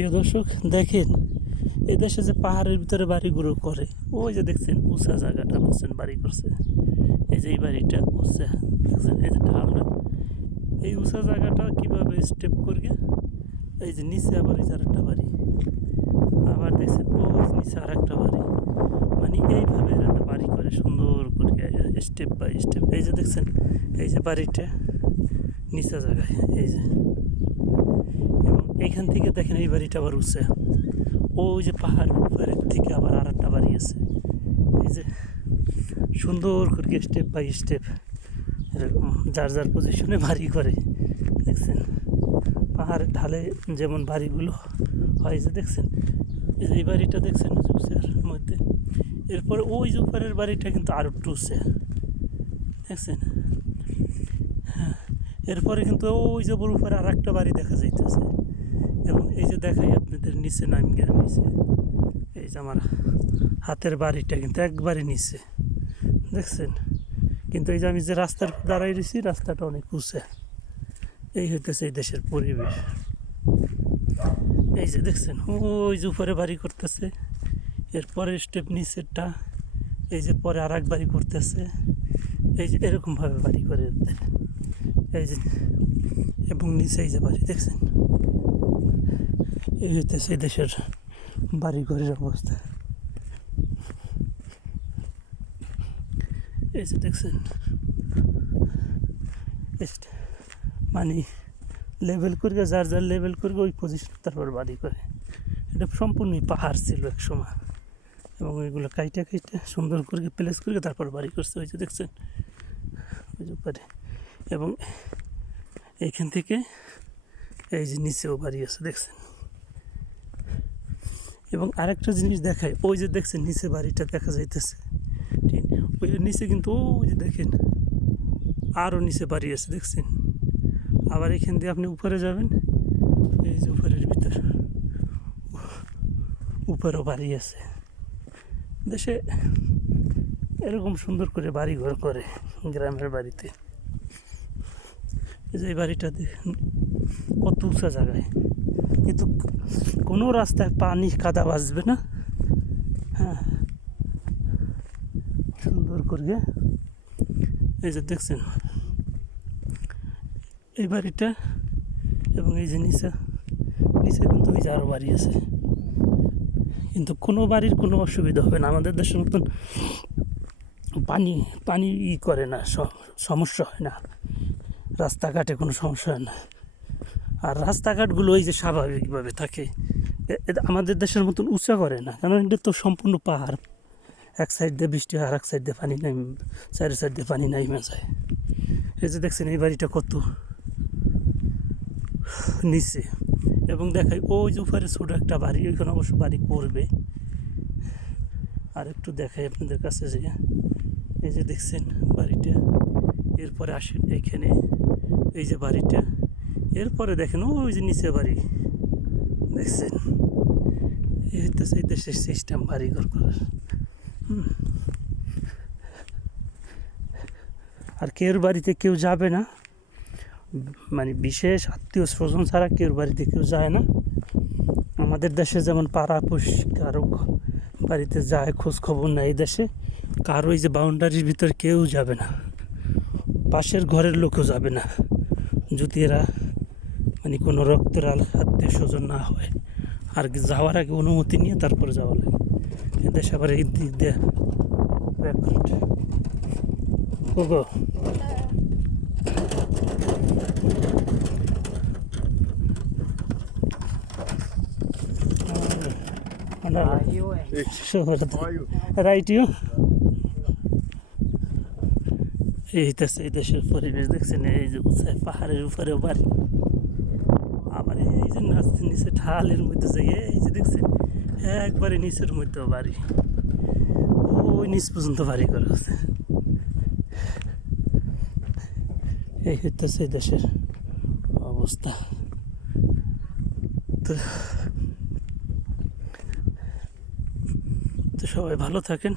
প্রিয় দর্শক দেখেন, এই দেশে যে পাহাড়ের ভিতরে বাড়িগুলো করে, ওই যে দেখছেন উঁচা জায়গাটা বুঝছেন বাড়ি করছে। এই যে এই বাড়িটা উঁচা দেখছেন, এই যে ঢালটা, এই উঁচা জায়গাটা কীভাবে স্টেপ করিয়ে এই যে নিচে আবার এই যে আরেকটা বাড়ি, আবার দেখছেন ও নিচে আর একটা বাড়ি, মানে এইভাবে একটা বাড়ি করে সুন্দর করে স্টেপ বাই স্টেপ। এই যে দেখছেন এই যে বাড়িটা নিচা জায়গায়, এই যে এবং এইখান থেকে দেখেন এই বাড়িটা আবার উঠছে, ওই যে পাহাড় উপরের থেকে আবার আর একটা বাড়ি আছে। এই যে সুন্দর করে স্টেপ বাই স্টেপ এরকম যার যার পজিশনে বাড়ি করে দেখছেন। পাহাড়ের ঢালে যেমন বাড়িগুলো হয়, যে দেখছেন এই যে এই বাড়িটা দেখছেন উঁচের মধ্যে, এরপরে ওই যে উপরের বাড়িটা কিন্তু আরও একটু উঁচে দেখছেন। হ্যাঁ, এরপরে কিন্তু ওই যে বড় উপরে আর একটা বাড়ি দেখা যাইতেছে। এবং এই যে দেখাই আপনাদের নিচে নামিয়ার নিচে, এই যে আমার হাতের বাড়িটা কিন্তু একবারে নিচে দেখছেন। কিন্তু এই যে আমি যে রাস্তার দাঁড়াই রয়েছি, রাস্তাটা অনেক উঁচে। এই হইতেছে এই দেশের পরিবেশ। এই যে দেখছেন ওই যে উপরে বাড়ি করতেছে, এরপরে স্টেপ নিচেরটা, এই যে পরে আর এক বাড়ি করতেছে। এই যে এরকমভাবে বাড়ি করে এই যে, এবং নিচে এই যে বাড়ি দেখছেন। এই হইতেছে দেশের বাড়ি ঘরের অবস্থা। এই যে দেখছেন মানে লেভেল করে যার যার লেভেল করে ওই পজিশন তারপর বাড়ি করে। এটা সম্পূর্ণই পাহাড় ছিল এক সময়, এবং ওইগুলো কাইটা সুন্দর করে প্লেস করে তারপর বাড়ি করছে। ওই যে দেখছেন ওই যে উপরে, এবং এইখান থেকে এই যে নিচেও বাড়ি আছে দেখছেন। এবং আরেকটা জিনিস দেখায়, ওই যে দেখছেন নিচে বাড়িটা দেখা যাইতেছে, ঠিক ওই নিচে কিন্তু ওই যে দেখেন আরও নিচে বাড়ি আছে দেখছেন। আবার এখান দিয়ে আপনি উপরে যাবেন, এই যে উপরের ভিতর উপরেও বাড়ি আছে। দেশে এরকম সুন্দর করে বাড়ি ঘর করে গ্রামের বাড়িতে। এই যে এই বাড়িটা দেখেন কত উঁচা জায়গায়, কিন্তু কোনো রাস্তায় পানি কাদা বাজবে না। হ্যাঁ, সুন্দর করে এই যে দেখছেন এই বাড়িটা, এবং এই যে নিচে কিন্তু ওই যে আরও বাড়ি আছে। কিন্তু কোনো বাড়ির কোনো অসুবিধা হবে না, আমাদের দেশের মতন পানি করে না, সমস্যা হয় না, রাস্তাঘাটে কোনো সমস্যা হয় না। আর রাস্তাঘাটগুলো ওই যে স্বাভাবিকভাবে থাকে, আমাদের দেশের মতন উঁচা করে না, কারণ এটা তো সম্পূর্ণ পাহাড়। এক সাইড দিয়ে বৃষ্টি হয়, আর এক সাইড দিয়ে পানি নাই, চারি সাইড দিয়ে পানি নাইমে যায়। এই যে দেখছেন এই বাড়িটা কত নিচে, এবং দেখাই ওই যে উপরে ছোটো একটা বাড়ি, ওইখানে অবশ্য বাড়ি করবে। আর একটু দেখাই আপনাদের কাছে যে এই যে দেখছেন বাড়িটা, এরপরে আসেন এইখানে এই যে বাড়িটা, এরপরে দেখেন ওই যে নিচে বাড়ি দেখছেন। এই হইতেছে এই দেশের সিস্টেম বাড়িঘর করার। আর কেউর বাড়িতে কেউ যাবে না, মানে বিশেষ আত্মীয় স্বজন ছাড়া কেউর বাড়িতে কেউ যায় না। আমাদের দেশে যেমন পাড়াপড়শি কারো বাড়িতে যায়, খোঁজ খবর নেয়, এই দেশে কারো এই যে বাউন্ডারির ভিতরে কেউ যাবে না, পাশের ঘরের লোকও যাবে না, যদি এরা মানে কোনো রক্তের আত্মীয় স্বজন না হয়। আর যাওয়ার আগে অনুমতি নিয়ে তারপরে যাওয়া লাগে। এদেশে আবার এই দিক দিয়ে ওগো রাইট ইউ। এইটাছে এই দেশের পরিবেশ দেখছেন, এই যে উঁচায় পাহাড়ের উপরেও বাড়ি, আবার এই যে নাচতে নিচে ঢালের মধ্যে যাই, এই যে দেখছেন একবারে নিচের মধ্যেও বাড়ি, ওই নিচ পর্যন্ত বাড়ি করা আছে। এই হইতেছে দেশের অবস্থা। তো সবাই ভালো থাকেন।